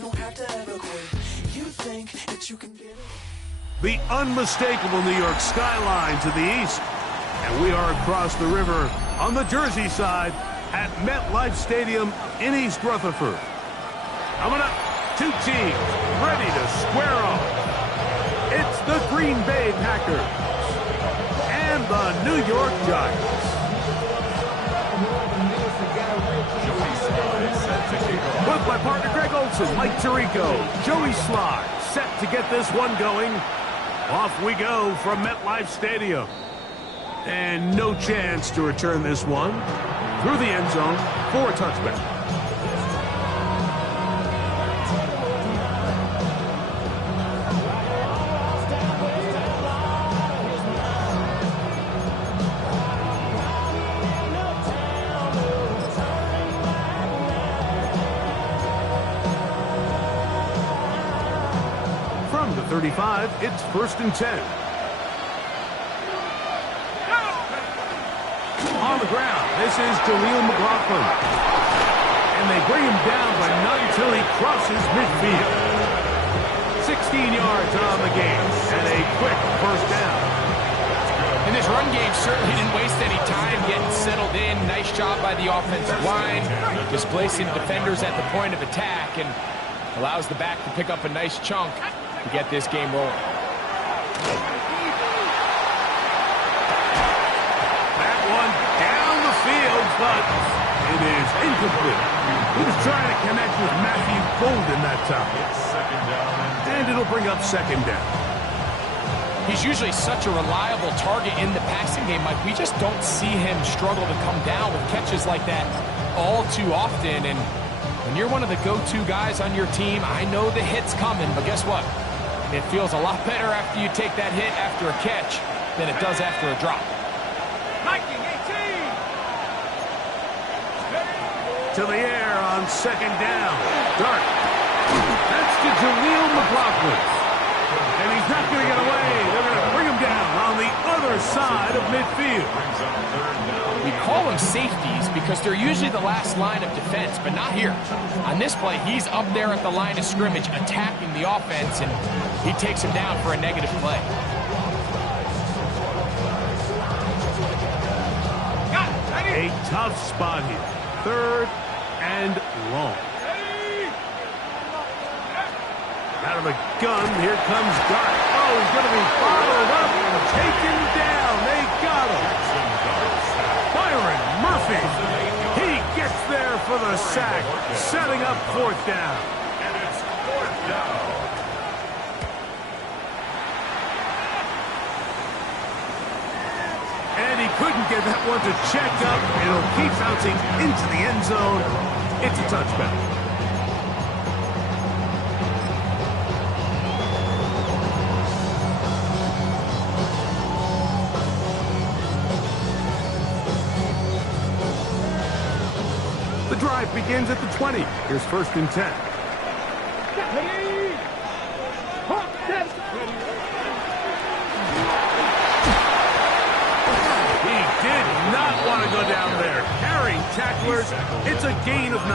You don't have to ever quit. You think that you can get it. The unmistakable New York skyline to the east. And we are across the river on the Jersey side at MetLife Stadium in East Rutherford. Coming up, two teams ready to square off. It's the Green Bay Packers and the New York Giants. With my partner Greg Olson, Mike Tirico, Joey Sly, set to get this one going. Off we go from MetLife Stadium. And no chance to return this one through the end zone for a touchback. From the 35, it's 1st and 10. On the ground, this is Jaleel McLaughlin. And they bring him down, but not until he crosses midfield. 16 yards on the game, and a quick first down. And this run game certainly didn't waste any time getting settled in. Nice job by the offensive line, displacing defenders at the point of attack, and allows the back to pick up a nice chunk to get this game rolling. But it is incomplete. He was trying to connect with Matthew Golden that time. And it'll bring up 2nd down. He's usually such a reliable target in the passing game, Mike. We just don't see him struggle to come down with catches like that all too often. And when you're one of the go-to guys on your team, I know the hit's coming, but guess what? It feels a lot better after you take that hit after a catch than it does after a drop. To the air on 2nd down. Dart. That's to Jaleel McLaughlin. And he's not going to get away. They're going to bring him down on the other side of midfield. We call them safeties because they're usually the last line of defense, but not here. On this play, he's up there at the line of scrimmage attacking the offense, and he takes him down for a negative play. A tough spot here. 3rd and long. Out of the gun, here comes Dart. Oh, he's going to be followed up and taken down. They got him. Byron Murphy. He gets there for the sack, setting up 4th down. And it's 4th down. And he couldn't get that one to check up. It'll keep bouncing into the end zone. It's a touchback. The drive begins at the 20. Here's 1st and 10. Not want to go down there. Carrying tacklers. It's a gain of 9.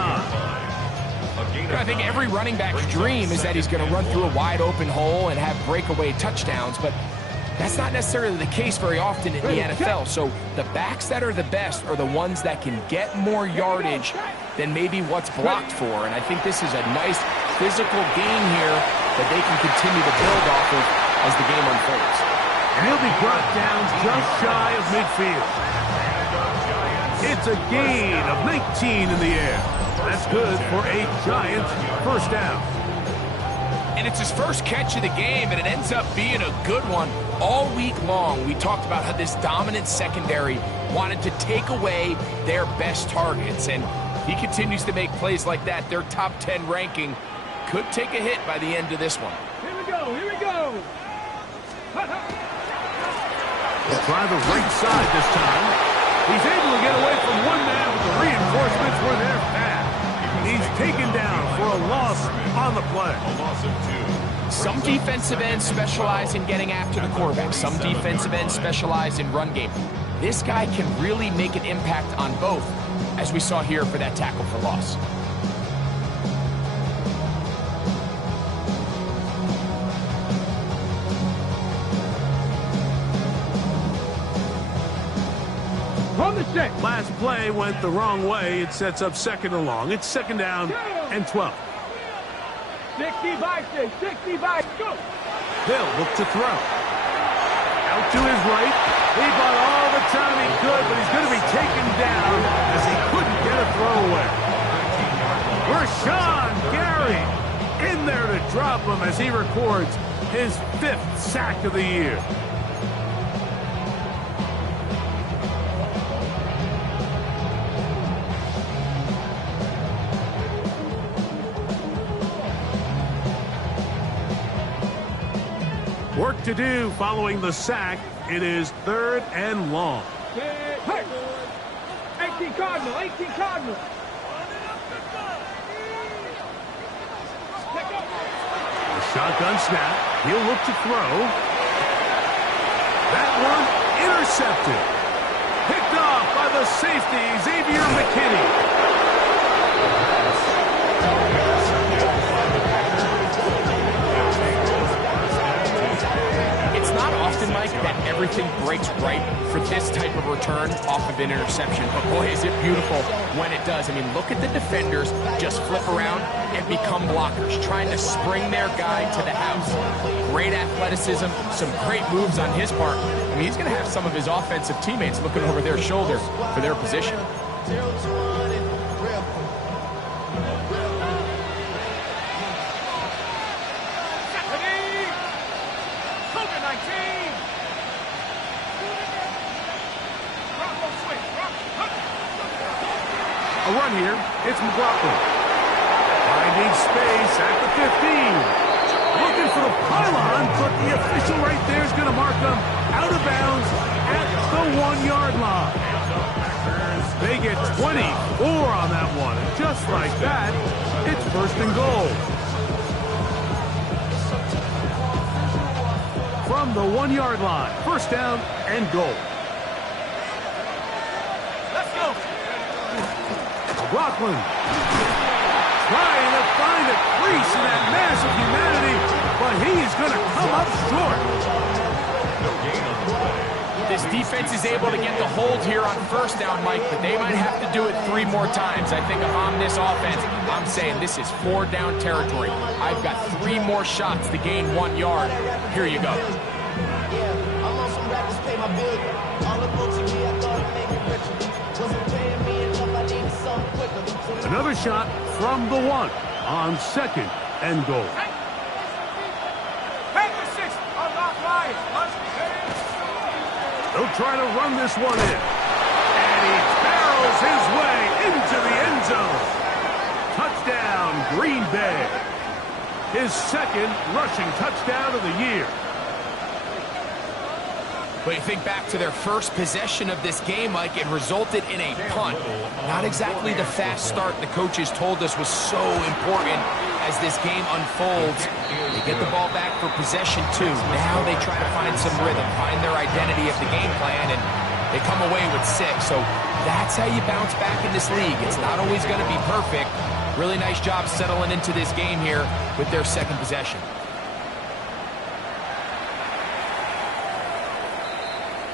I think every running back's dream is that he's going to run through a wide open hole and have breakaway touchdowns, but that's not necessarily the case very often in the NFL. So the backs that are the best are the ones that can get more yardage than maybe what's blocked for. And I think this is a nice physical gain here that they can continue to build off of as the game unfolds. And he'll be brought down just shy of midfield. It's a gain of 19 in the air. That's good for a Giants 1st down. And it's his first catch of the game, and it ends up being a good one. All week long, we talked about how this dominant secondary wanted to take away their best targets. And if he continues to make plays like that, their top 10 ranking could take a hit by the end of this one. Here we go, here we go. He'll try the right side this time. He's able to get away from one man, but the reinforcements were there fast. He's taken down for a loss on the play. A loss of 2. Some defensive ends specialize in getting after the quarterback. Some defensive ends specialize in run game. This guy can really make an impact on both, as we saw here for that tackle for loss. On the set. Last play went the wrong way. It sets up second and long. It's second down and 12. 65, 65, go. Hill look to throw. Out to his right. He bought all the time he could, but he's going to be taken down as he couldn't get a throwaway. Rashawn Gary in there to drop him as he records his 5th sack of the year. Work to do following the sack. It is 3rd and long. Hey, 18 Cardinal, 18 Cardinal. A shotgun snap. He'll look to throw. That one intercepted. Picked off by the safety, Xavier McKinney. Mike, that everything breaks right for this type of return off of an interception. But boy, is it beautiful when it does. I mean, look at the defenders just flip around and become blockers, trying to spring their guy to the house. Great athleticism, some great moves on his part. I mean, he's going to have some of his offensive teammates looking over their shoulder for their position. A run here. It's McLaughlin. Finding space at the 15. Looking for the pylon, but the official right there is going to mark him out of bounds at the 1-yard line. They get 24 on that one. And just like that, it's 1st and goal. From the 1-yard line, 1st down and goal. McLaughlin trying to find a crease in that mass of humanity, but he is going to come up short. This defense is able to get the hold here on 1st down, Mike, but they might have to do it 3 more times. I think if I'm this offense, I'm saying this is 4 down territory. I've got 3 more shots to gain 1 yard. Here you go. Another shot from the 1 on 2nd and goal. They'll try to run this one in. And he barrels his way into the end zone. Touchdown, Green Bay. His 2nd rushing touchdown of the year. But you think back to their first possession of this game, Mike, it resulted in a punt. Not exactly the fast start the coaches told us was so important as this game unfolds. They get the ball back for possession 2. Now they try to find some rhythm, find their identity of the game plan, and they come away with 6. So that's how you bounce back in this league. It's not always going to be perfect. Really nice job settling into this game here with their 2nd possession.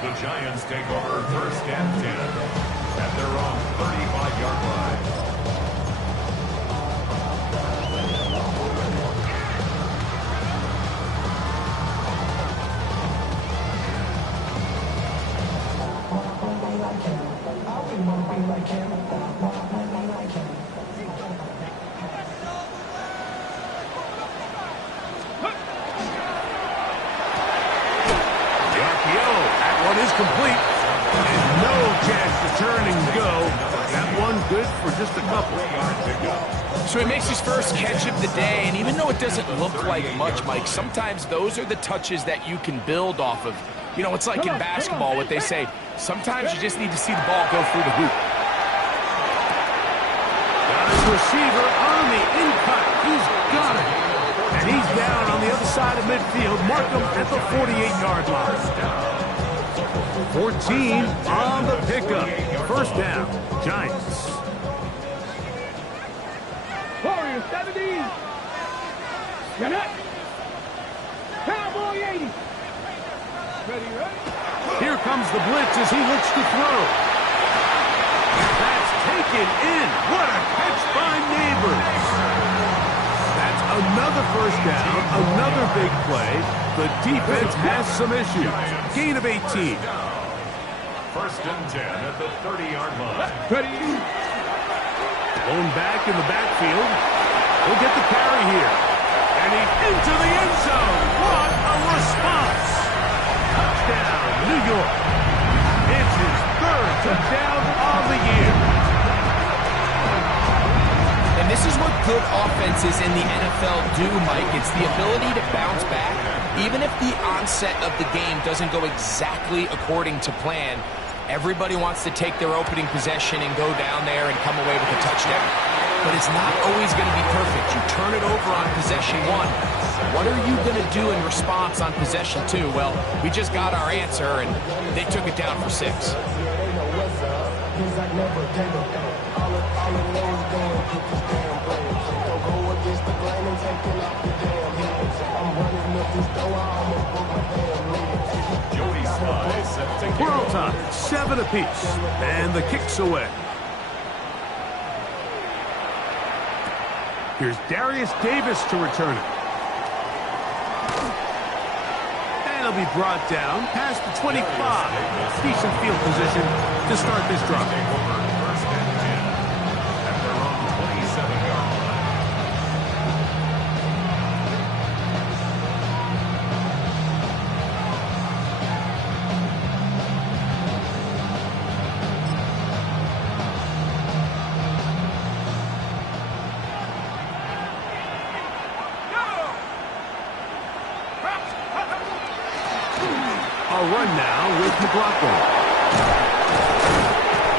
The Giants take over 1st and 10 at their own 35-yard line. Is complete, and no chance to turn and go. That one good for just a couple. So he makes his first catch of the day, and even though it doesn't look like much, Mike, sometimes those are the touches that you can build off of. You know, it's like in basketball, what they say, sometimes you just need to see the ball go through the hoop. Got his receiver on the in-cut. He's got it. And he's down on the other side of midfield. Mark him at the 48-yard line. 14 on the pickup. 1st down, Giants. Warriors 70. Get up. Cowboy 80. Ready? Here comes the blitz as he looks to throw. That's taken in. What a catch by Neighbors. That's another first down, another big play. The defense has some issues. Gain of 18. First and 10 at the 30-yard line. Ready. Blown back in the backfield. He'll get the carry here. And he's into the end zone. What a response. Touchdown, New York. It's his third touchdown of the year. And this is what good offenses in the NFL do, Mike. It's the ability to bounce back. Even if the onset of the game doesn't go exactly according to plan, everybody wants to take their opening possession and go down there and come away with a touchdown. But it's not always going to be perfect. You turn it over on possession 1. What are you going to do in response on possession 2? Well, we just got our answer, and they took it down for 6. We're on time, 7 apiece, and the kick's away. Here's Darius Davis to return it. And he'll be brought down past the 25. Decent field position to start this drive. First and 10 at their own 27-yard line. A run now with McLaughlin.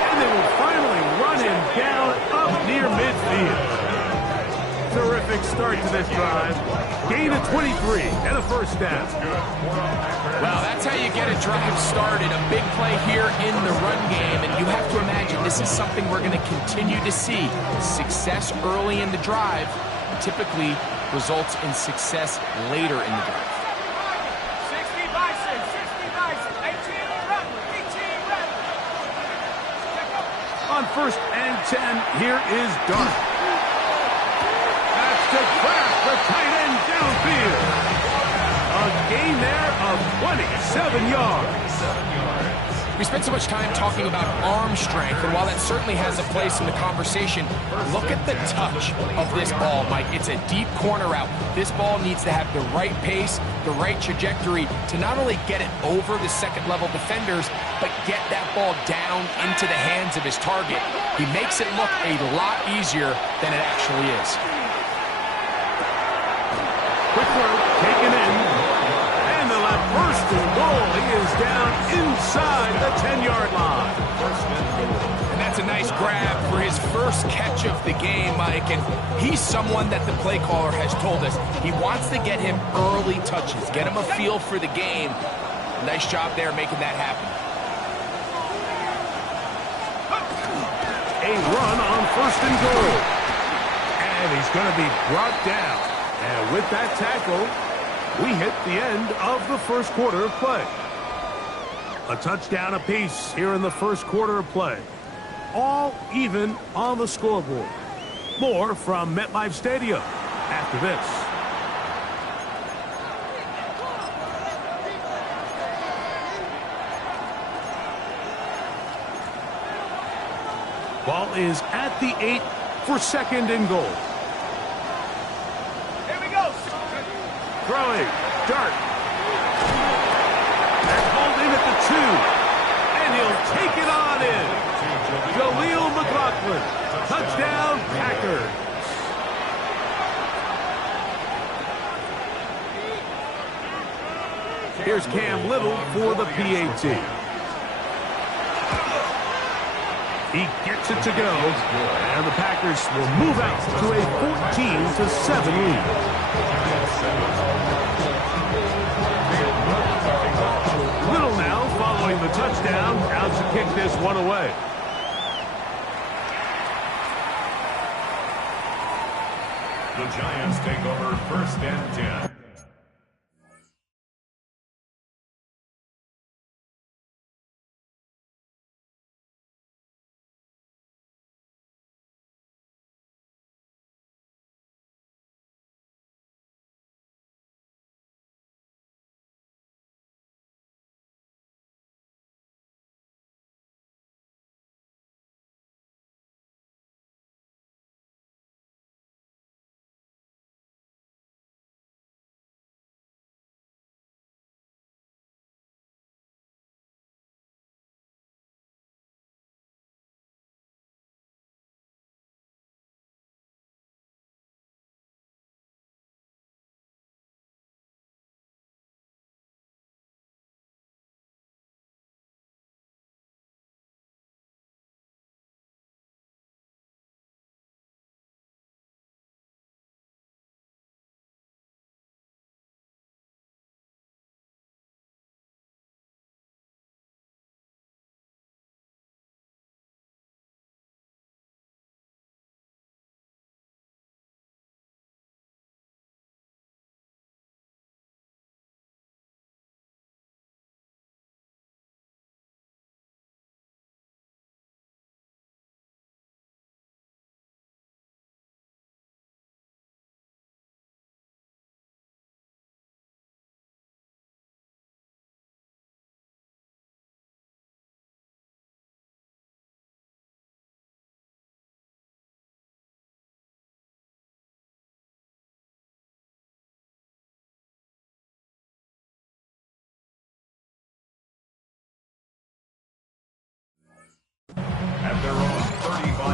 And they will finally run him down up near midfield. Terrific start to this drive. Gain of 23 and a first down. Well, that's how you get a drive started. A big play here in the run game, and you have to imagine this is something we're going to continue to see. Success early in the drive typically results in success later in the drive. On first and 10, here is Dart. That's to crack the tight end downfield. A gain there of 27 yards. We spent so much time talking about arm strength, and while that certainly has a place in the conversation, look at the touch of this ball, Mike. It's a deep corner route. This ball needs to have the right pace, the right trajectory to not only get it over the second-level defenders, but get that ball down into the hands of his target. He makes it look a lot easier than it actually is. Quick throw, taken in. And they'll have first and goal. He is down inside the 10-yard line. And that's a nice grab for his first catch of the game, Mike. And he's someone that the play caller has told us he wants to get him early touches, get him a feel for the game. Nice job there making that happen. A run on first and goal. And he's going to be brought down. And with that tackle, we hit the end of the first quarter of play. A touchdown apiece here in the first quarter of play. All even on the scoreboard. More from MetLife Stadium after this. Ball is at the 8 for second and goal. Here we go. Throwing. Dart. That's hauled in at the 2. And he'll take it on in. Jaleel McLaughlin. Touchdown, Packers. Here's Cam Little for the PAT. He gets it to go, and the Packers will move out to a 14-7 lead. Little now following the touchdown, out to kick this one away. The Giants take over first and 10.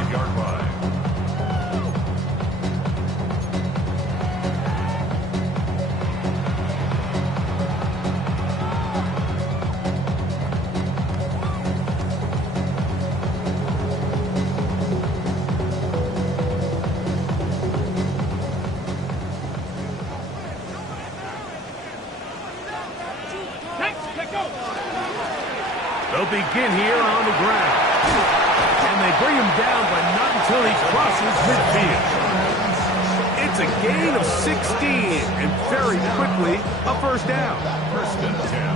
35-yard line. They'll begin here on the ground. And they bring him down, but not until he crosses midfield. It's a gain of 16, and very quickly, a first down.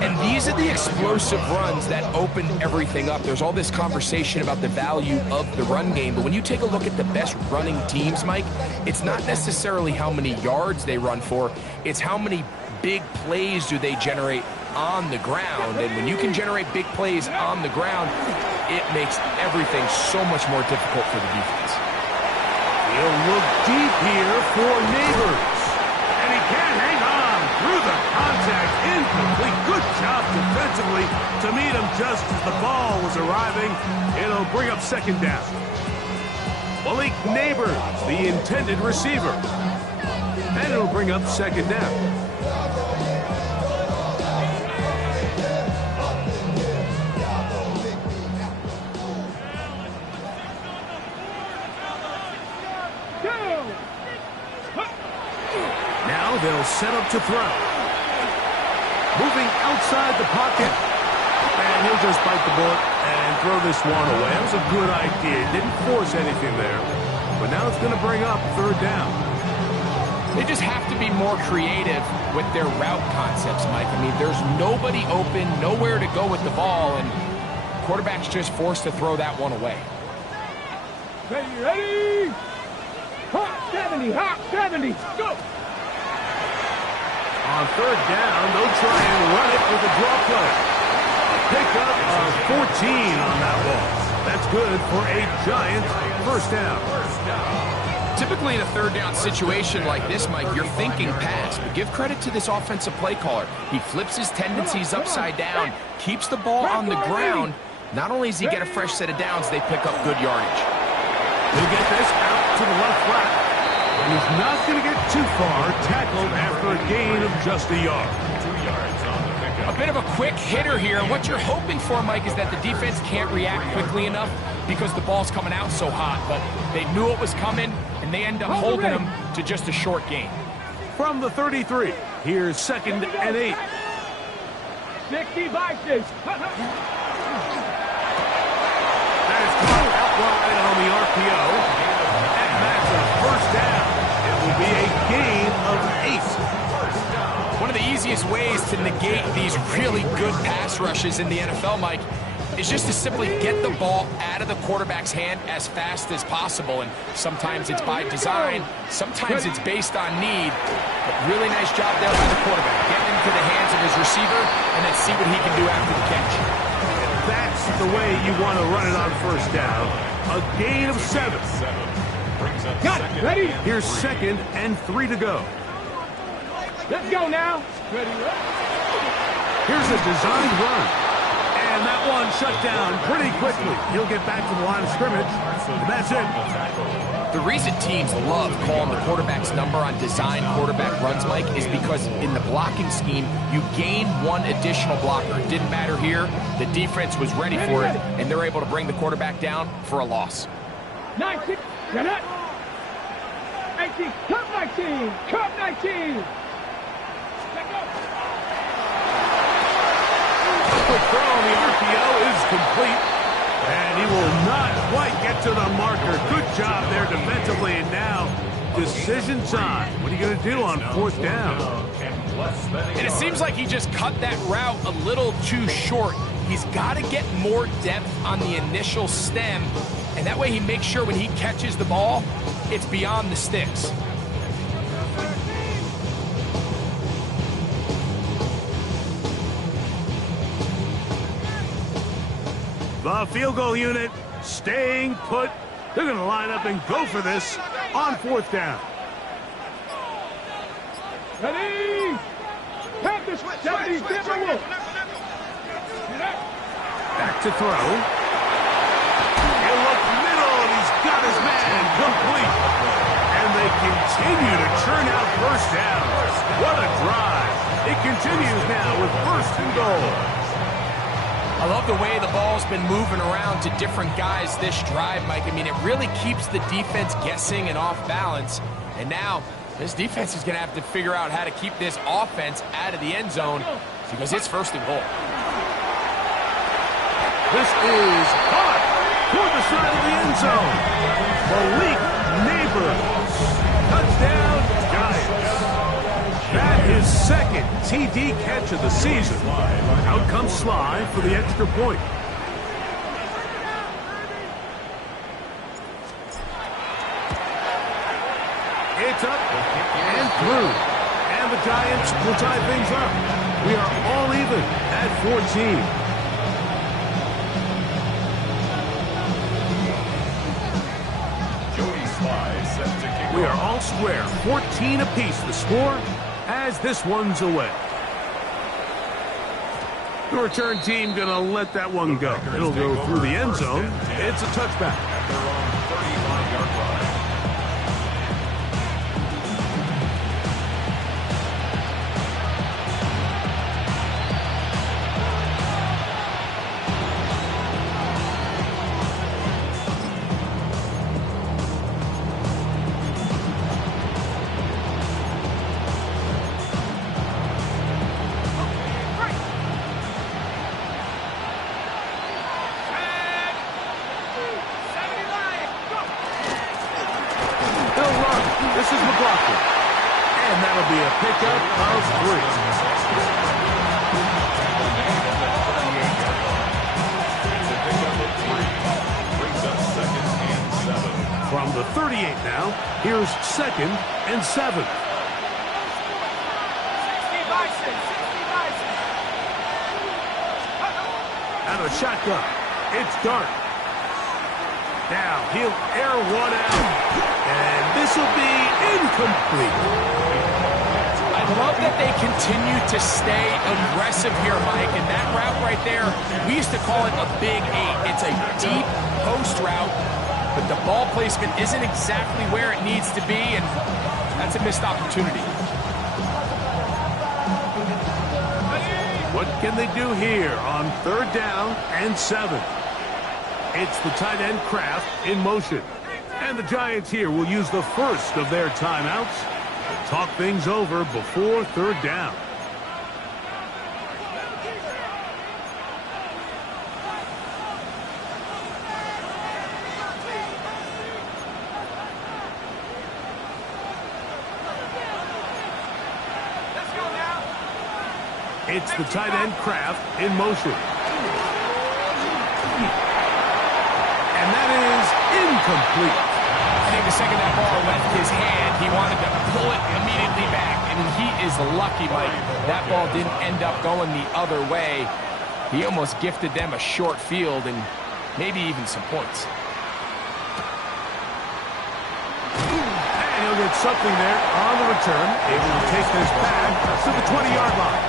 And these are the explosive runs that open everything up. There's all this conversation about the value of the run game, but when you take a look at the best running teams, Mike, it's not necessarily how many yards they run for, it's how many big plays do they generate on the ground. And when you can generate big plays on the ground, it makes everything so much more difficult for the defense. He'll look deep here for Neighbors. And he can't hang on through the contact. Incomplete. Good job defensively to meet him just as the ball was arriving. It'll bring up second down. Malik Neighbors, the intended receiver. And it'll bring up second down. Now they'll set up to throw. Moving outside the pocket. And he'll just bite the bullet and throw this one away. That was a good idea. Didn't force anything there. But now it's going to bring up third down. They just have to be more creative with their route concepts, Mike. I mean, there's nobody open, nowhere to go with the ball, and quarterback's just forced to throw that one away. Ready? Hot 70, hot 70, go! On third down, they'll try and run it with a draw play. A pickup of 14 on that one. That's good for a Giant first down. Typically in a third down situation like this, Mike, you're thinking pass, but give credit to this offensive play caller. He flips his tendencies upside down, keeps the ball on the ground. Not only does he get a fresh set of downs, they pick up good yardage. He'll get this out to the left flat. He's not going to get too far, tackled after a gain of just a yard. 2 yards on the pickup. A bit of a quick hitter here. What you're hoping for, Mike, is that the defense can't react quickly enough because the ball's coming out so hot. But they knew it was coming, and they end up holding them to just a short gain. From the 33, here's second and 8. 60 vices. That is caught outright on the RPO. And that's a first down. It will be a gain of 8. One of the easiest ways to negate these really good pass rushes in the NFL, Mike, is just to simply get the ball out of the quarterback's hand as fast as possible. And sometimes it's by design, sometimes it's based on need. But really nice job there by the quarterback. Get into the hands of his receiver and then see what he can do after the catch. That's the way you want to run it on first down. A gain of 7. Got it. Ready? Here's second and 3 to go. Let's go now. Ready? Here's a designed run. And that one shut down pretty quickly. He'll get back to the line of scrimmage. And that's it. The reason teams love calling the quarterback's number on design quarterback runs, Mike, is because in the blocking scheme, you gain one additional blocker. It didn't matter here. The defense was ready for it, and they're able to bring the quarterback down for a loss. 19. Get it. 18. Cup 19. Cup 19. Quick throw on the RPO is complete. And he will not quite get to the marker. Good job there defensively. And now, decision time. What are you going to do on fourth down? And it seems like he just cut that route a little too short. He's got to get more depth on the initial stem. And that way he makes sure when he catches the ball, it's beyond the sticks. The field goal unit staying put. They're going to line up and go for this on fourth down. Ready? Have this 70. Back to throw. He'll look middle, and he's got and goal. I love the way the ball's been moving around to different guys this drive, Mike. I mean, it really keeps the defense guessing and off balance. And now, this defense is going to have to figure out how to keep this offense out of the end zone because it's first and goal. This is caught toward the side of the end zone. Malik Neighbors. Touchdown, Giants. That is second TD catch of the season. Out comes Sly for the extra point. It's up and through. And the Giants will tie things up. We are all even at 14. We are all square, 14 apiece the score as this one's away. The return team gonna let that one go. It'll go through the end zone. It's a touchback. At their own 35-yard line. From the 38 now, here's 2nd and 7. Out of shotgun, it's Dart. Now he'll air one out, and this will be incomplete. I love that they continue to stay aggressive here, Mike, and that route right there, we used to call it a big 8. It's a deep post route. But the ball placement isn't exactly where it needs to be, and that's a missed opportunity. What can they do here on 3rd down and 7? It's the tight end Kraft in motion. And the Giants here will use the first of their timeouts to talk things over before 3rd down. It's the tight end Kraft in motion. And that is incomplete. I think the second that ball left his hand, he wanted to pull it immediately back. And he is lucky, Mike. That ball didn't end up going the other way. He almost gifted them a short field and maybe even some points. And he'll get something there on the return. Able to take this back to the 20-yard line.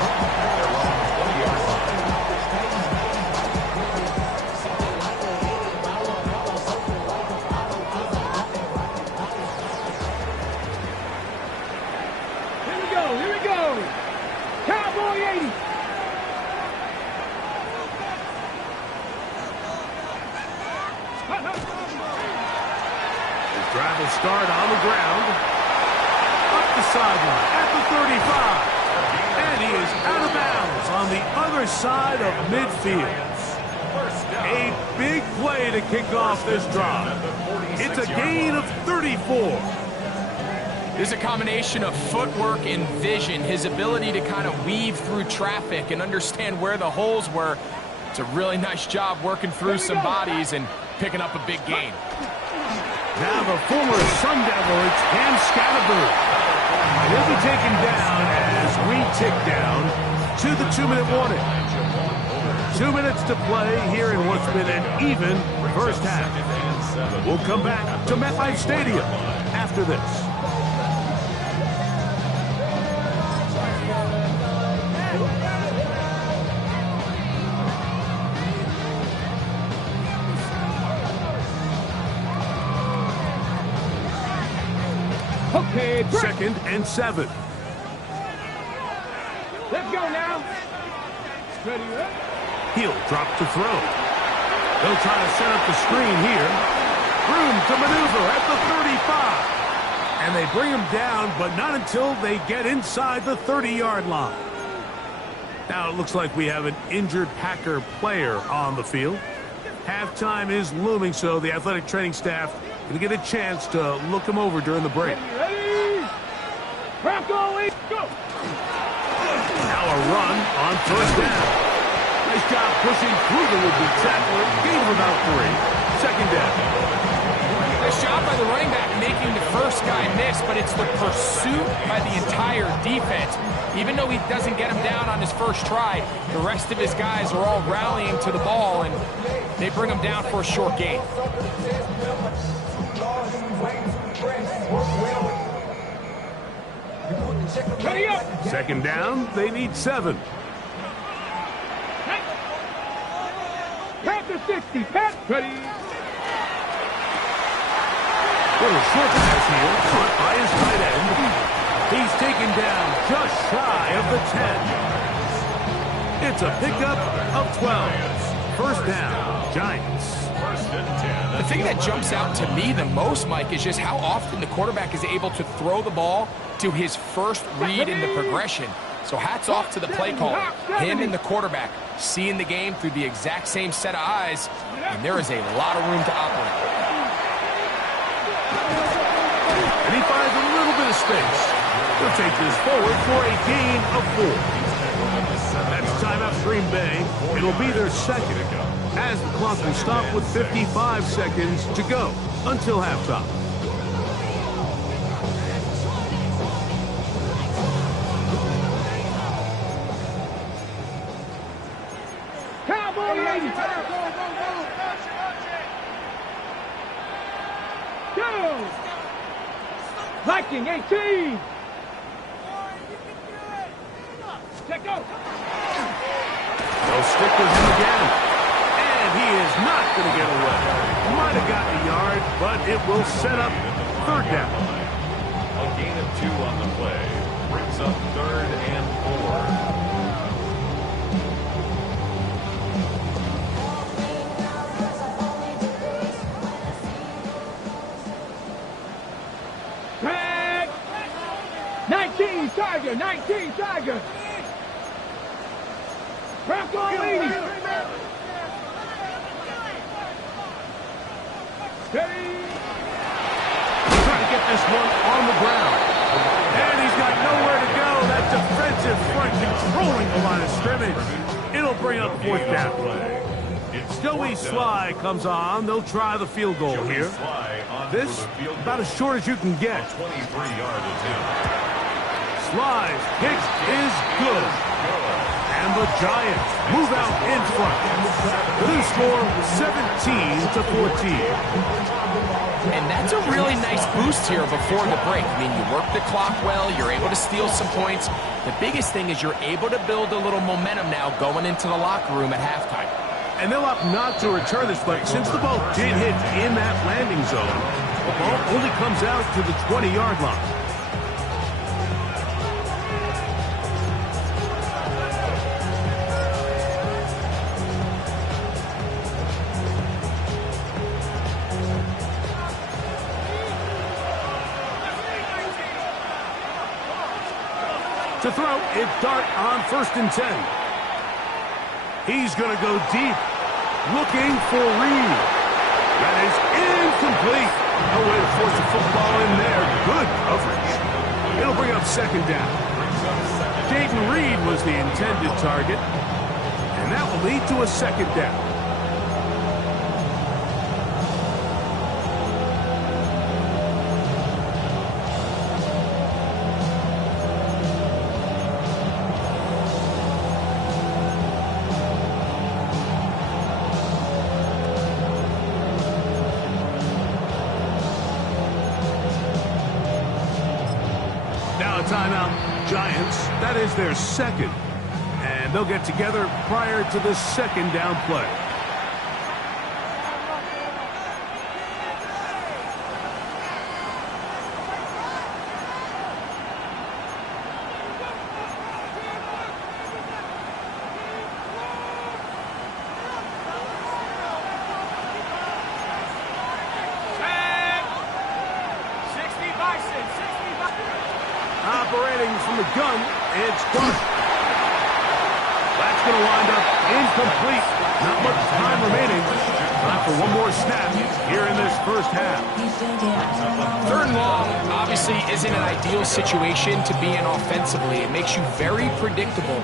Drive will start on the ground. Up the sideline at the 35. And he is out of bounds on the other side of midfield. A big play to kick off this drive. It's a gain of 34. There's a combination of footwork and vision, his ability to kind of weave through traffic and understand where the holes were. It's a really nice job working through some bodies and picking up a big gain. Now the former Sun Devil, it's Cam Scatterberg. He'll be taken down as we tick down to the 2-minute warning. 2 minutes to play here in what's been an even first half. We'll come back to MetLife Stadium after this. Okay, 2nd and 7. Let's go now. He'll drop to throw. They'll try to set up the screen here. Room to maneuver at the 35. And they bring him down, but not until they get inside the 30-yard line. Now it looks like we have an injured Packer player on the field. Halftime is looming, so the athletic training staff going to get a chance to look him over during the break. Go! Now a run on first down. Nice job pushing through the would-be tackler. Gain of about 3. Second down. Nice job by the running back making the first guy miss, but it's the pursuit by the entire defense. Even though he doesn't get him down on his first try, the rest of his guys are all rallying to the ball, and they bring him down for a short gain. Second down, they need 7. Pass the 60. Pass. Ready. Little short pass here, caught by his tight end. He's taken down just shy of the 10. It's a pickup of 12. First down, Giants. The thing that jumps out to me the most, Mike, is just how often the quarterback is able to throw the ball to his first read in the progression. So hats off to the play caller. Him and the quarterback seeing the game through the exact same set of eyes, and there is a lot of room to operate. And he finds a little bit of space. He'll take this forward for a gain of 4. That's timeout Green Bay. It'll be their second, as the clock will stop with 55 seconds to go until halftime. Cowboy 80. Go. Viking 18. Check out. They'll stick with him again. And he is not going to get away. Might have gotten a yard, but it will set up third down. A gain of 2 on the play. Brings up 3rd and 4. Tag. 19 Tiger. 19 Tiger. Bronco 80. Ready. Trying to get this one on the ground. And he's got nowhere to go. That defensive front controlling the line of scrimmage. It'll bring up 4th down. Joey Sly comes on. They'll try the field goal here. This, about as short as you can get. 23-yard attempt. Sly's kick is good. And the Giants move out in front. The score 17-14. And that's a really nice boost here before the break. I mean, you work the clock well, you're able to steal some points. The biggest thing is you're able to build a little momentum now going into the locker room at halftime. And they'll opt not to return this, but since the ball did hit in that landing zone, the ball only comes out to the 20-yard line. To throw, it's Dart on 1st and 10. He's going to go deep, looking for Reed. That is incomplete. No way to force the football in there. Good coverage. It'll bring up 2nd down. Jaden Reed was the intended target, and that will lead to a 2nd down. Timeout, Giants. That is their second. And they'll get together prior to the 2nd down play. gun. It's good. That's going to wind up incomplete. Not much time remaining. Time for one more snap here in this first half. 3rd and long obviously isn't an ideal situation to be in offensively. It makes you very predictable,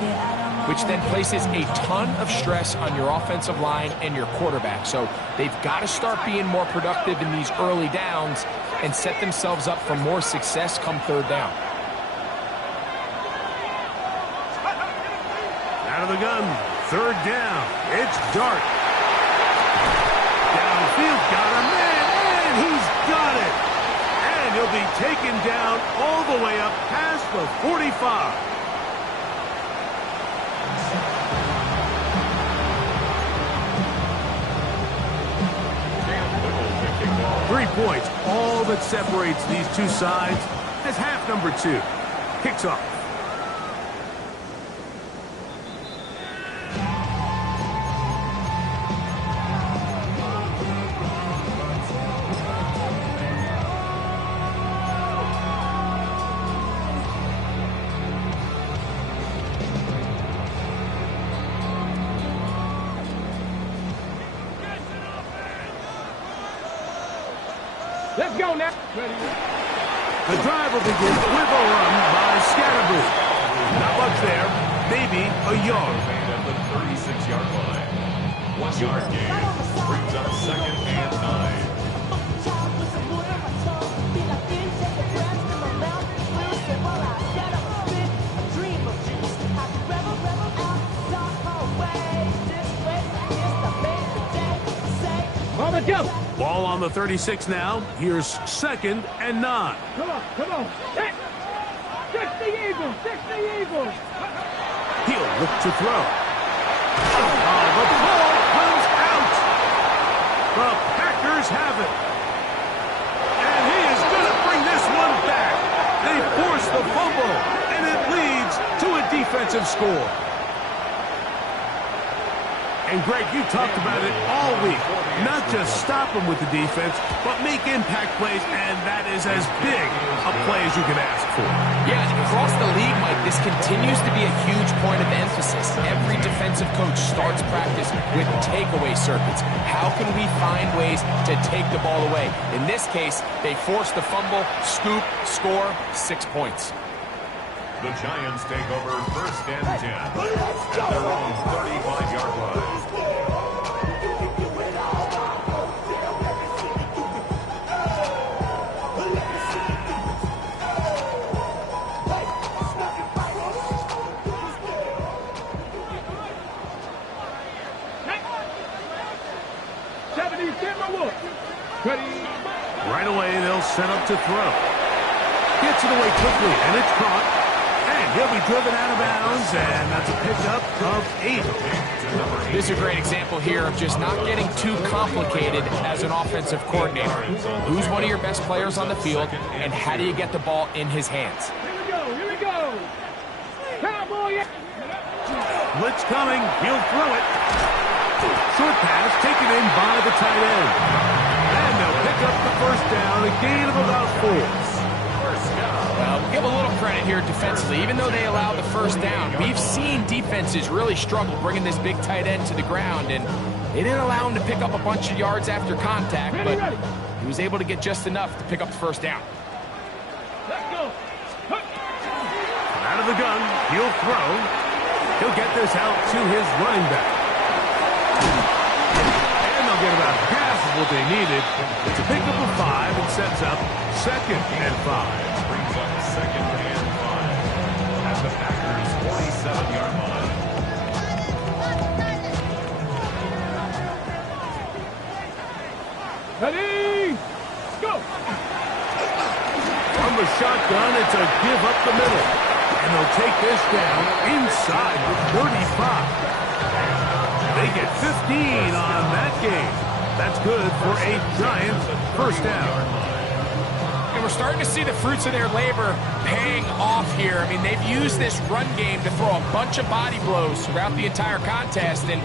which then places a ton of stress on your offensive line and your quarterback. So they've got to start being more productive in these early downs and set themselves up for more success come 3rd down. Out of the gun, 3rd down. It's Dart. Downfield, got a man, and he's got it. And he'll be taken down all the way up past the 45. 3 points, all that separates these two sides as half number 2 kicks off. Let's go now. The drive will begin with a run by Scatterboo. Not much there, maybe a yard. At the 36-yard line. 1 yard gain brings up 2nd and 9. On the jump. Ball on the 36 now. Here's 2nd and 9. Come on, come on. Hit. 60 Eagles, 60 Eagles. He'll look to throw. Oh, the ball comes out. The Packers have it. And he is going to bring this one back. They force the fumble, and it leads to a defensive score. And Greg, you talked about it all week. Not just stop them with the defense, but make impact plays, and that is as big a play as you can ask for. Yeah, across the league, Mike, this continues to be a huge point of emphasis. Every defensive coach starts practice with takeaway circuits. How can we find ways to take the ball away? In this case, they force the fumble, scoop, score, 6 points. The Giants take over 1st and 10 at their own 35-yard line. Right away, they'll set up to throw. Gets it away quickly, and it's caught. And he'll be driven out of bounds, and that's a pickup of 8. This is a great example here of just not getting too complicated as an offensive coordinator. Who's one of your best players on the field, and how do you get the ball in his hands? Here we go, here we go. Cowboy. Blitz coming, he'll throw it. Short pass taken in by the tight end. And they'll pick up the 1st down, a gain of about 4. Well, we'll give a little credit here defensively. Even though they allowed the 1st down, we've seen defenses really struggle bringing this big tight end to the ground, and they didn't allow him to pick up a bunch of yards after contact, but he was able to get just enough to pick up the 1st down. Let's go. Out of the gun, he'll throw. He'll get this out to his running back. And they'll get about half of what they needed. It's a pickup of 5 and sets up 2nd and 5. Brings up 2nd and 5 at the Packers' 47-yard line. Ready, go. From the shotgun, it's a give up the middle. And they'll take this down inside the 35. They get 15 on that game. That's good for a Giants 1st down. And we're starting to see the fruits of their labor paying off here. I mean, they've used this run game to throw a bunch of body blows throughout the entire contest. And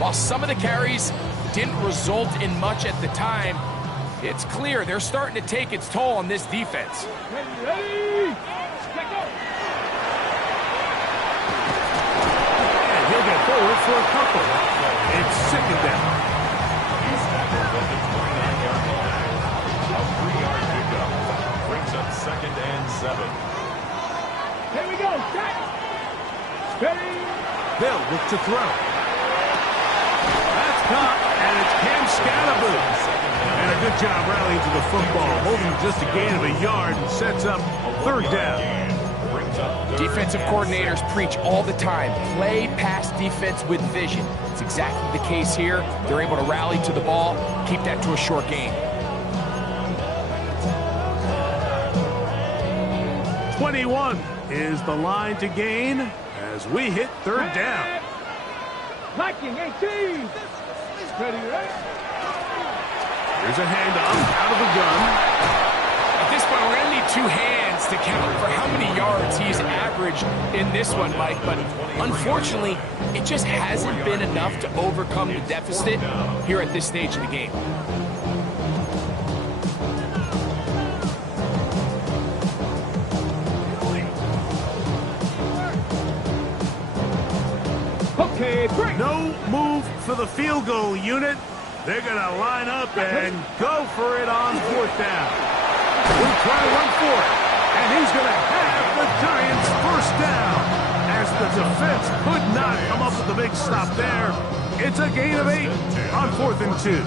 while some of the carries didn't result in much at the time, it's clear they're starting to take its toll on this defense. Ready, let go. forward for a couple. It's second down. He's tackled at the 29-yard line. A 3-yard pickup brings up 2nd and 7. Here we go. Set. Steady. They'll look to throw. That's caught, and it's Cam Scatterboot. And a good job rallying to the football, holding just a gain of a yard and sets up 3rd down. Defensive coordinators preach all the time, play pass defense with vision. It's exactly the case here. They're able to rally to the ball, keep that to a short gain. 21 is the line to gain as we hit 3rd down. Liking 18. Ready, right? Here's a handoff out of the gun. At this point, we're going to need 2 hands to count for how many yards he's averaged in this one, Mike. But unfortunately, it just hasn't been enough to overcome the deficit here at this stage of the game. Okay, break. No move for the field goal unit. They're going to line up and go for it on 4th down. We'll try to run for it. And he's going to have the Giants 1st down. As the defense could not come up with the big stop there. It's a gain of 8 on 4th and 2.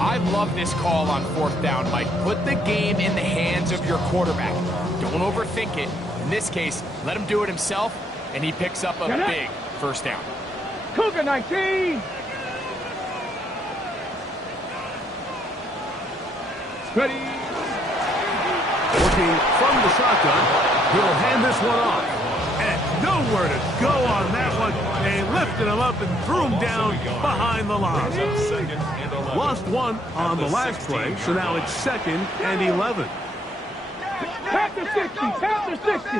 I love this call on 4th down, Mike. Put the game in the hands of your quarterback. Don't overthink it. In this case, let him do it himself, and he picks up a big 1st down. Cougar 19. Ready. Working from the shotgun, he'll hand this one off. And nowhere to go on that one. They lifted him up and threw him down behind the line. Lost 1 on the last play, so now it's 2nd and 11. Tap the 60. Tap the 60.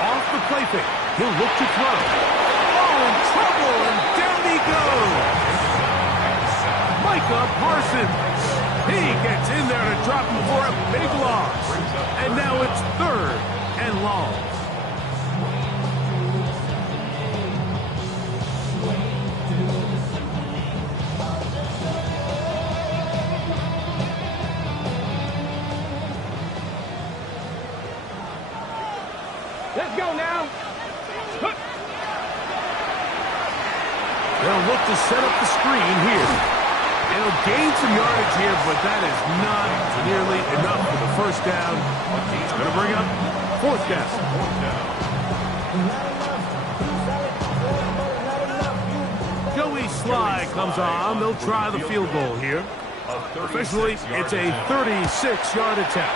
Off the play fake, he'll look to throw. Oh, in trouble, and down he goes. Micah Parsons. He gets in there to drop him for a big loss. And now it's 3rd and long. Let's go now. They'll look to set up the screen here. And he'll gain some yardage here, but that is not nearly enough for the 1st down. He's going to bring up 4th down. Joey Sly comes on. They'll try the field goal here. Officially, it's a 36-yard attempt.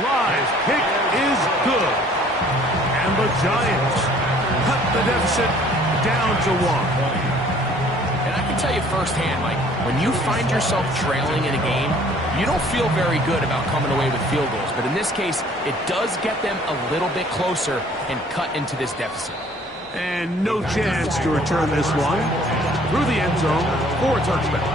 Sly's kick is good. And the Giants cut the deficit down to 1. And I can tell you firsthand, Mike, when you find yourself trailing in a game, you don't feel very good about coming away with field goals. But in this case, it does get them a little bit closer and cut into this deficit. And no chance to return this one through the end zone for a touchback.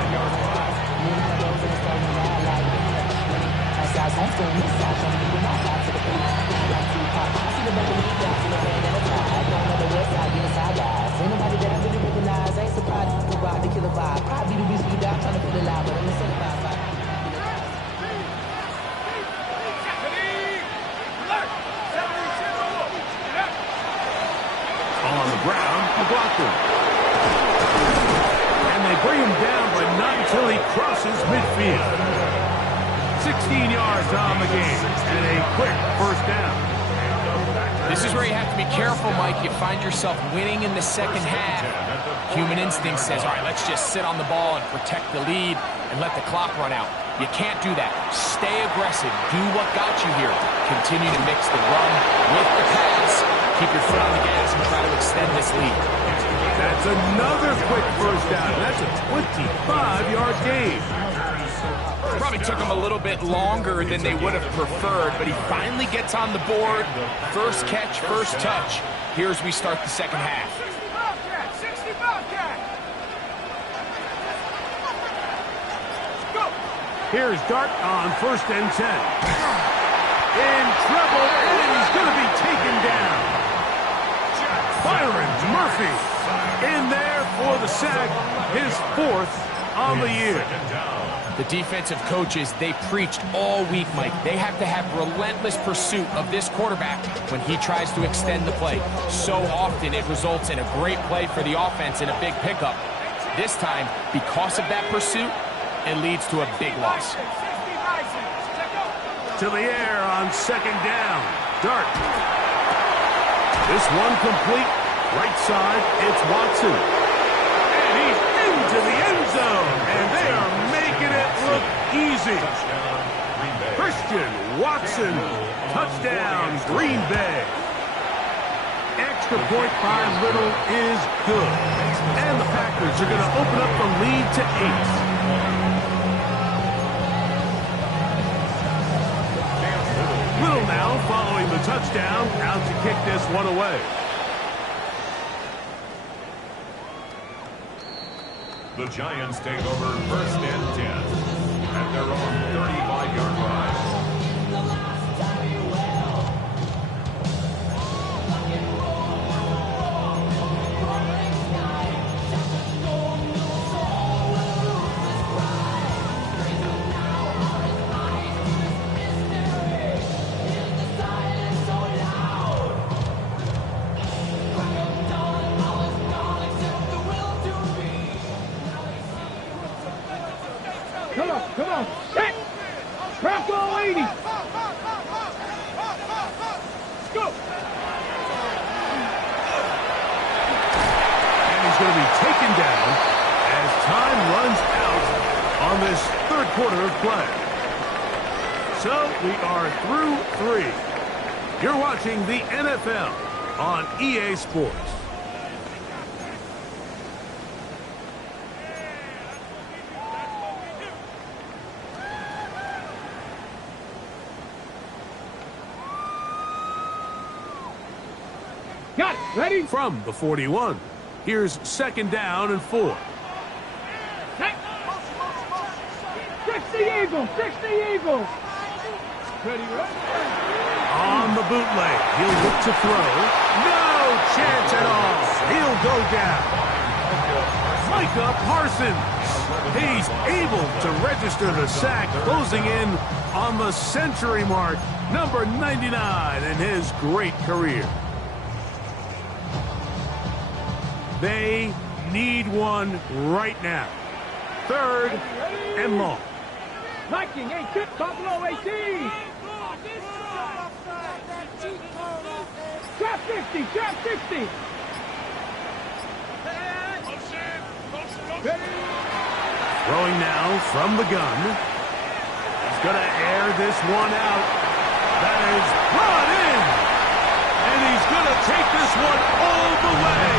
On the ground, a blocker. And they bring him down, but not until he crosses midfield. 16 yards on the game, and a quick 1st down. This is where you have to be careful, Mike. You find yourself winning in the second half. Human instinct says, all right, let's just sit on the ball and protect the lead and let the clock run out. You can't do that. Stay aggressive. Do what got you here. Continue to mix the run with the pass. Keep your foot on the gas and try to extend this lead. That's another quick 1st down. That's a 25-yard gain. Probably took him a little bit longer than they would have preferred, but he finally gets on the board. First catch, first touch. Here as we start the second half. 60 Bobcat. Go. Here's Dart on 1st and 10. in trouble, and he's going to be taken down. Byron Murphy in there for the sack, his 4th on the year. The defensive coaches, they preached all week, Mike. They have to have relentless pursuit of this quarterback when he tries to extend the play. So often it results in a great play for the offense and a big pickup. This time, because of that pursuit, it leads to a big loss. To the air on 2nd down. Dart. This one complete. Right side, it's Watson. And he's into the end zone. And they are making it look easy. Christian Watson. Touchdown, Green Bay. Extra point by Little is good. And the Packers are going to open up the lead to 8. Little now following the touchdown, out to kick this one away. The Giants take over 1st and 10 at their own 35-yard line. Come on, set! Drop all 80! Go! And he's going to be taken down as time runs out on this 3rd quarter of play. So we are through 3. You're watching the NFL on EA Sports. Got it, ready? From the 41, here's 2nd down and 4. Set! 60 Eagles! 60 Eagles! Ready, ready? On the bootleg, he'll look to throw. No chance at all. He'll go down. Micah Parsons. He's able to register the sack, closing in on the century mark, number 99 in his great career. They need one right now. 3rd and long. Viking, 8 tip, Buffalo 18! Trap 60, trap 60! Throwing now from the gun. He's going to air this one out. That is brought in. And he's going to take this one all the way.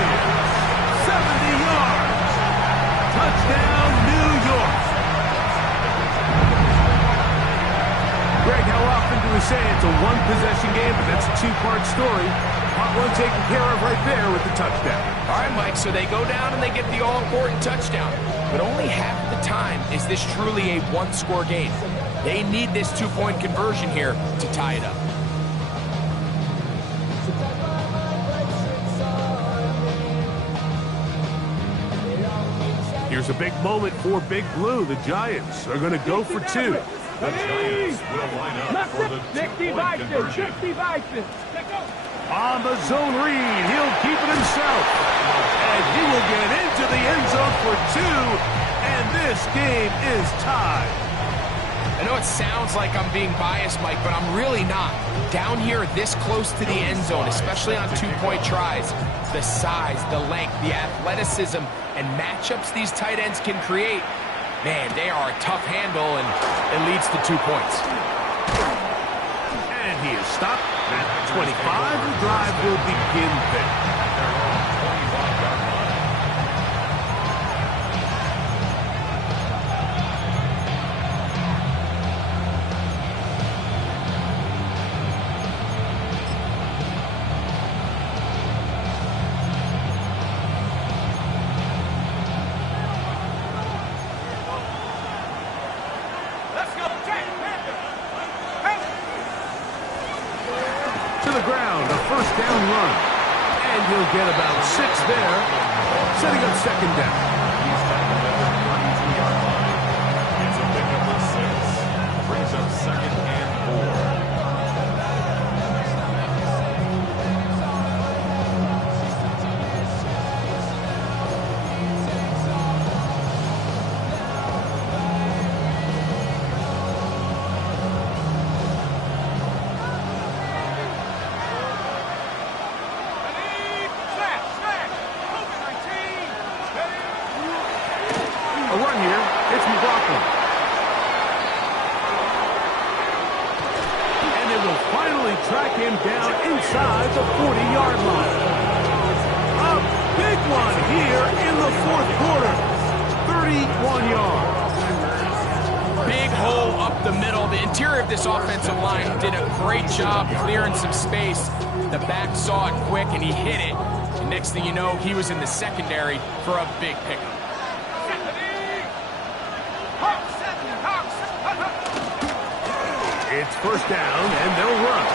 70 yards. Touchdown, New York. Greg, how often do we say it's a one-possession game, but that's a 2-part story? Part 1 taken care of right there with the touchdown. All right, Mike, so they go down and they get the all-important touchdown. But only half the time is this truly a one-score game. They need this 2-point conversion here to tie it up. Here's a big moment for Big Blue. The Giants are going to go for 2. The Giants will line up for the 2-point conversion. 60 Bison! On the zone read, he'll keep it himself. And he will get into the end zone for 2. And this game is tied. I know it sounds like I'm being biased, Mike, but I'm really not. Down here this close to the end zone, especially on 2-point tries, the size, the length, the athleticism, and matchups these tight ends can create, man, they are a tough handle, and it leads to 2 points. And he is stopped at 25. The drive will begin there. run. And he'll get about 6 there, setting up second down. He's tackled at the 32-yard line. It's a pickup of 6. Brings up second and 4. A run here. It's McLaughlin. And they will finally track him down inside the 40-yard line. A big one here in the fourth quarter. 31 yards. Big hole up the middle. The interior of this offensive line did a great job clearing some space. The back saw it quick, and he hit it. And next thing you know, he was in the secondary for a big pickup. It's first down, and they'll run.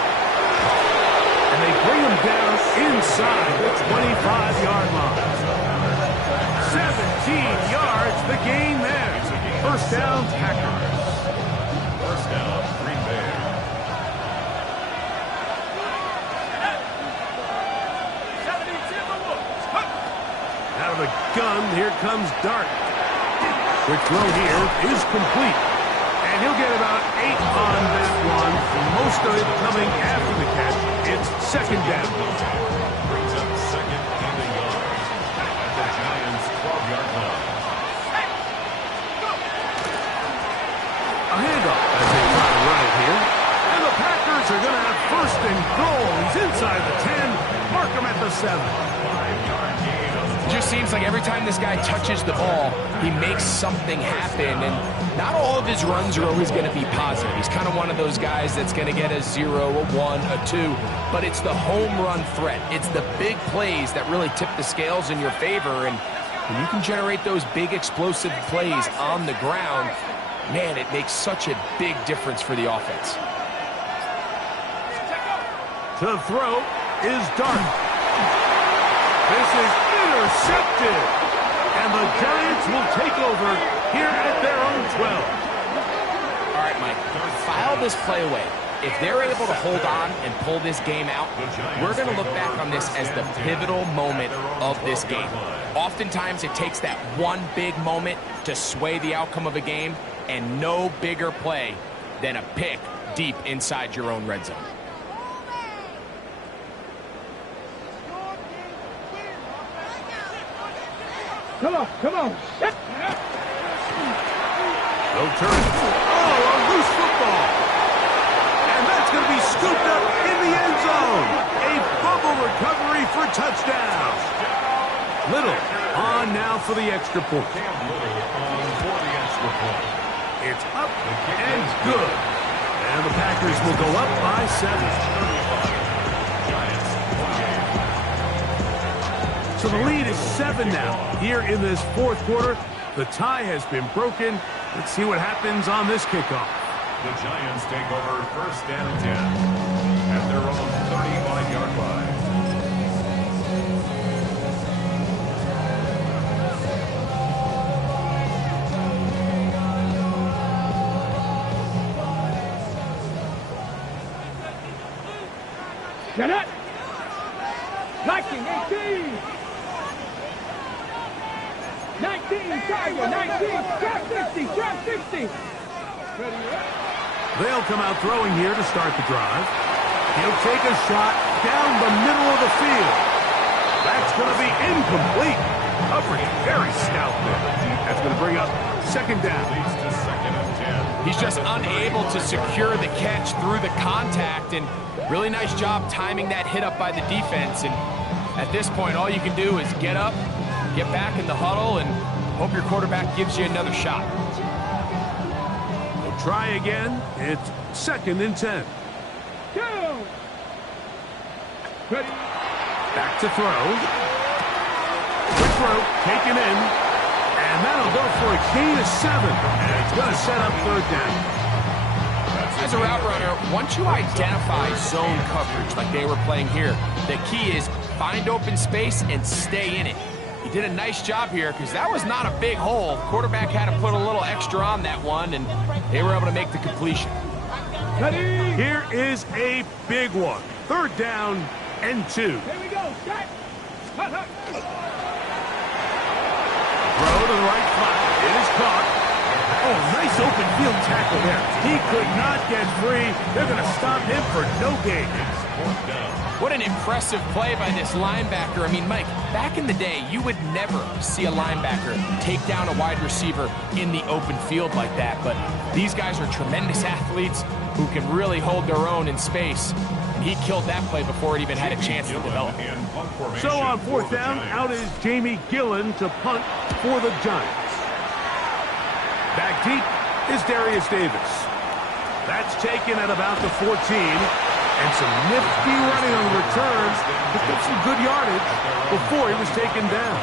And they bring him down inside the 25-yard line. 17 yards, the gain there. First down, Packers. First down, Green Bay. Out of the gun, here comes Dart. Quick throw here is complete. And he'll get about 8 on that one. Most of it coming after the catch. It's second down. Brings up second and a yard at the Giants' 12-yard line. A handoff as they try to run it here. And the Packers are going to have first and goal. He's inside the 10. Mark him at the 7. 5-yard gain on the It just seems like every time this guy touches the ball, he makes something happen. And not all of his runs are always going to be positive. He's kind of one of those guys that's going to get a 0, a 1, a 2. But it's the home run threat. It's the big plays that really tip the scales in your favor. And when you can generate those big explosive plays on the ground, man, it makes such a big difference for the offense. To throw is Dart. This is intercepted. And the Giants will take over here at their own 12. All right, Mike, file this play away. If they're able to hold on and pull this game out, we're going to look back on this as the pivotal moment of this game. Oftentimes, it takes that one big moment to sway the outcome of a game, and no bigger play than a pick deep inside your own red zone. Come on, come on. They'll turn. Oh, a loose football. And that's going to be scooped up in the end zone. A bubble recovery for touchdown. Little on now for the extra point. Little on for the extra point. It's up and good. And the Packers will go up by 7. Giants 28. So the lead is 7 now. Here in this fourth quarter, the tie has been broken. Let's see what happens on this kickoff. The Giants take over first and 10 at their own 35-yard line. Get it. 19, 18. 19, Tiger, 19. Trap 60, trap 60. They'll come out throwing here to start the drive. He'll take a shot down the middle of the field. That's going to be incomplete. Coverage very stout there. That's going to bring up second down. Leads to second and 10. He's just unable to secure the catch through the contact, and really nice job timing that hit up by the defense. And at this point, all you can do is get up, get back in the huddle, and hope your quarterback gives you another shot. We'll try again. It's second and 10. Go. Ready. Back to throw. Quick throw, taken in. And that'll go for a gain of 7. And it's going to set up third down. That's As a route runner, once you identify zone coverage like they were playing here, the key is find open space and stay in it. He did a nice job here because that was not a big hole. Quarterback had to put a little extra on that one, and they were able to make the completion. Here is a big one. 3rd down and 2. Here we go. Set. Hut, hut. Throw to the right flat. It is caught. Oh, nice open field tackle there. He could not get free. They're going to stop him for no gain. What an impressive play by this linebacker. I mean, Mike, back in the day, you would never see a linebacker take down a wide receiver in the open field like that. But these guys are tremendous athletes who can really hold their own in space. And he killed that play before it even had a chance to develop. So on 4th down, out is Jamie Gillen to punt for the Giants. Back deep is Darius Davis. That's taken at about the 14. And some nifty running on the return. Picked up some good yardage before he was taken down.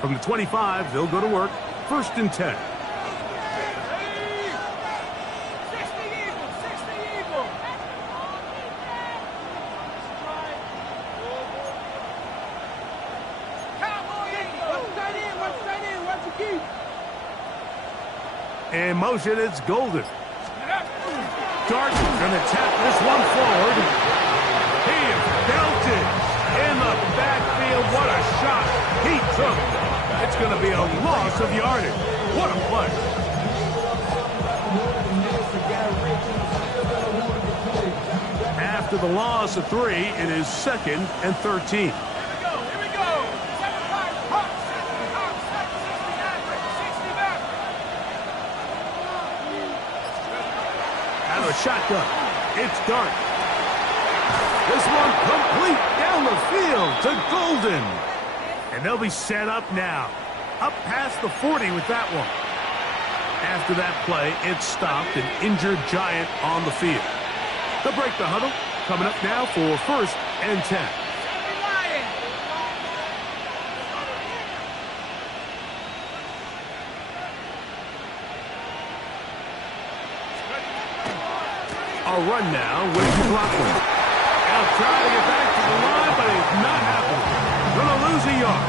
From the 25, they'll go to work. 1st and 10. In motion, it's Golden. Dart going to tap this one forward. He is belted in the backfield. What a shot he took. It's going to be a loss of yardage. What a play. After the loss of 3, it is 2nd and 13. Shotgun. It's Dart. This one complete down the field to Golden. And they'll be set up now. Up past the 40 with that one. After that play, it stopped an injured Giant on the field. They'll break the huddle. Coming up now for 1st and 10. A run now with McLaughlin. They'll try to get back to the line, but it's not happening. Going to lose a yard.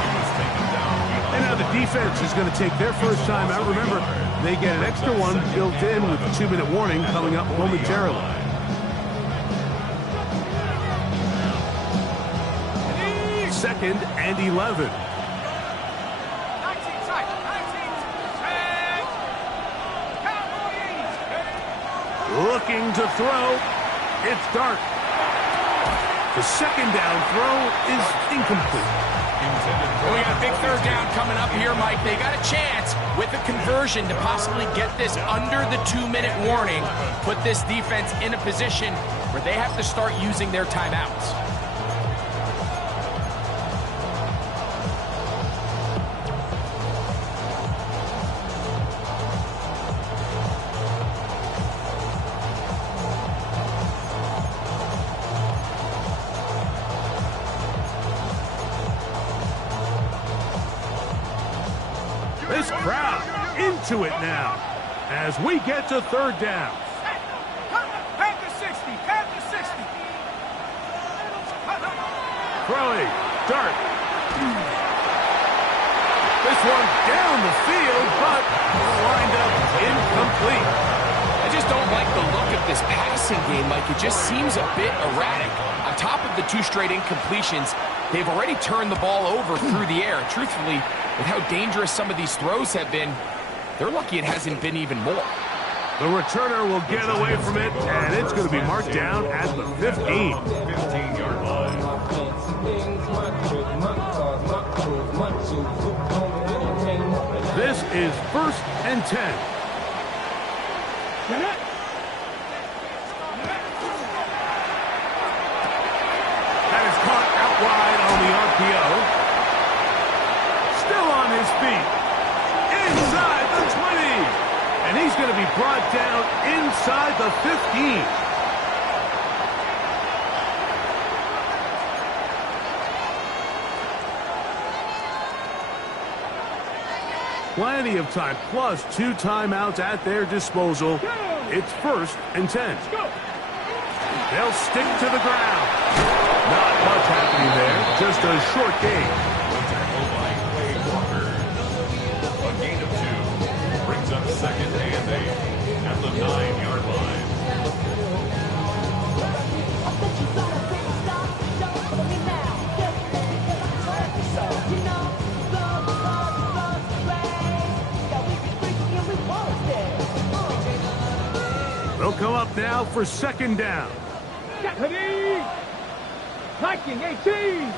And now the defense is going to take their first time out. Remember, they get an extra one built in with the 2-minute warning coming up momentarily. Second and 11. Looking to throw. It's Dart. The 2nd down throw is incomplete. Well, we got a big 3rd down coming up here, Mike. They got a chance with a conversion to possibly get this under the 2-minute warning, put this defense in a position where they have to start using their timeouts. This crowd into it now as we get to 3rd down. Panther 60, Panther 60. Throwing, Dart. This one down the field, but lined up incomplete. I just don't like the look of this passing game, Mike. It just seems a bit erratic. On top of the 2 straight incompletions, they've already turned the ball over through the air. Truthfully, with how dangerous some of these throws have been, they're lucky it hasn't been even more. The returner will get away from it, and it's going to be marked down at the 15. 15-yard line. This is 1st and 10. That is caught out wide on the RPO. Still on his feet. Inside the 20. And he's going to be be brought down inside the 15. Plenty of time, plus 2 timeouts at their disposal. It's 1st and 10. They'll stick to the ground. Not much happening there, just a short game. A gain of 2 brings up 2nd and 8 at the 9-yard line. They'll come up now for 2nd down. Deputy! Hiking 18!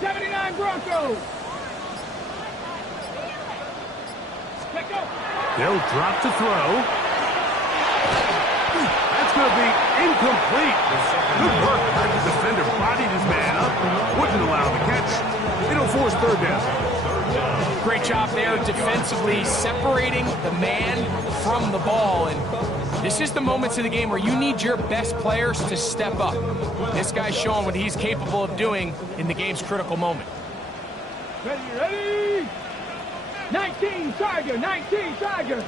79 Broncos! Pick up! They'll drop to throw. That's going to be incomplete. Good work by the defender. Bodied his man up. Wouldn't allow the catch. It'll force 3rd down. Great job there defensively, separating the man from the ball. And this is the moments of the game where you need your best players to step up. This guy's showing what he's capable of doing in the game's critical moment. Ready? 19 Tiger, 19 Tiger.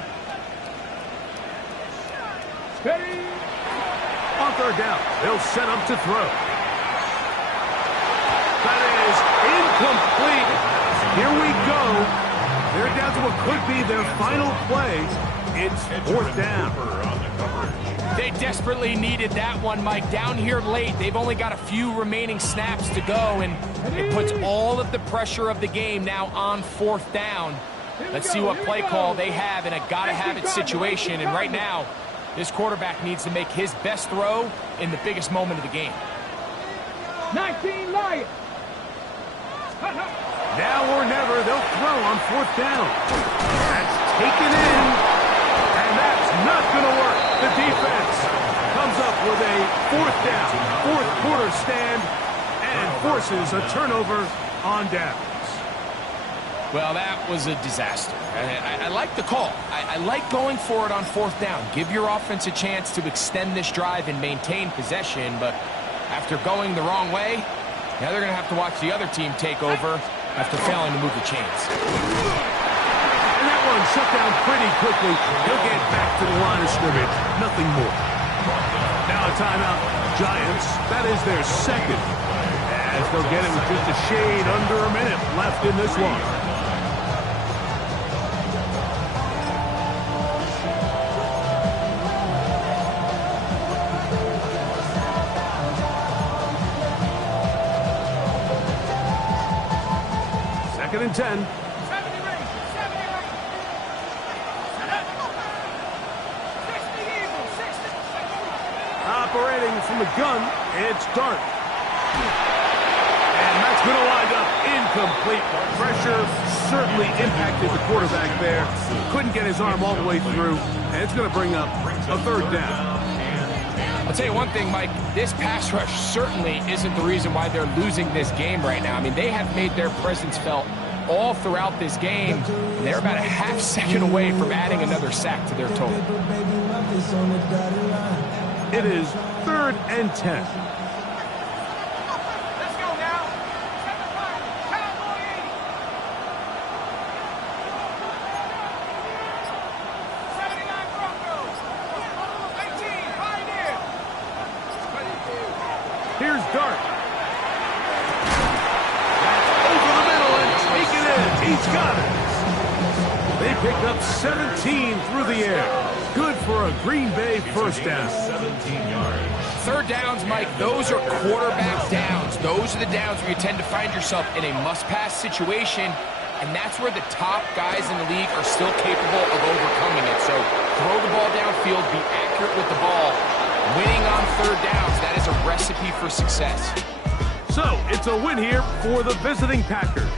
Ready? On 3rd down, they'll set up to throw. That is incomplete. Here we go. They're down to what could be their final play. It's 4th down. They desperately needed that one, Mike. Down here late, they've only got a few remaining snaps to go, and it puts all of the pressure of the game now on 4th down. Let's see what play call they have in a gotta-have-it situation, and right now, this quarterback needs to make his best throw in the biggest moment of the game. 19 Lions. Now or never, they'll throw on 4th down. That's taken in, and that's not going to work. The defense comes up with a 4th down, 4th quarter stand, and forces a turnover on downs. Well, that was a disaster. I like the call. I like going for it on 4th down. Give your offense a chance to extend this drive and maintain possession, but after going the wrong way, now they're going to have to watch the other team take over after failing to move the chains. And that one shut down pretty quickly. He'll get back to the line of scrimmage. Nothing more. Now a timeout. Giants, that is their 2nd. As they'll get it with just a shade under a minute left in this one. Second and 10. Operating from the gun, it's Dart. And that's going to wind up incomplete. Pressure certainly impacted the quarterback there. Couldn't get his arm all the way through, and it's going to bring up a 3rd down. I'll tell you one thing, Mike, this pass rush certainly isn't the reason why they're losing this game right now. I mean, they have made their presence felt all throughout this game, and they're about a half second away from adding another sack to their total. It is 3rd and 10. Let's go now. 79 Broncos. 18, Pioneer. Here's Dart. That's over the middle and taken in. He's got it. They picked up 17 through the air. Good for a Green Bay 1st down. 17 yards. 3rd downs, Mike, those are quarterback downs. Those are the downs where you tend to find yourself in a must-pass situation, and that's where the top guys in the league are still capable of overcoming it. So throw the ball downfield, be accurate with the ball. Winning on 3rd downs, that is a recipe for success. So it's a win here for the visiting Packers.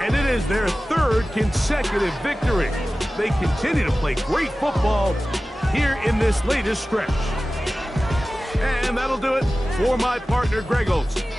And it is their 3rd consecutive victory. They continue to play great football here in this latest stretch. And that'll do it for my partner, Greg Olson.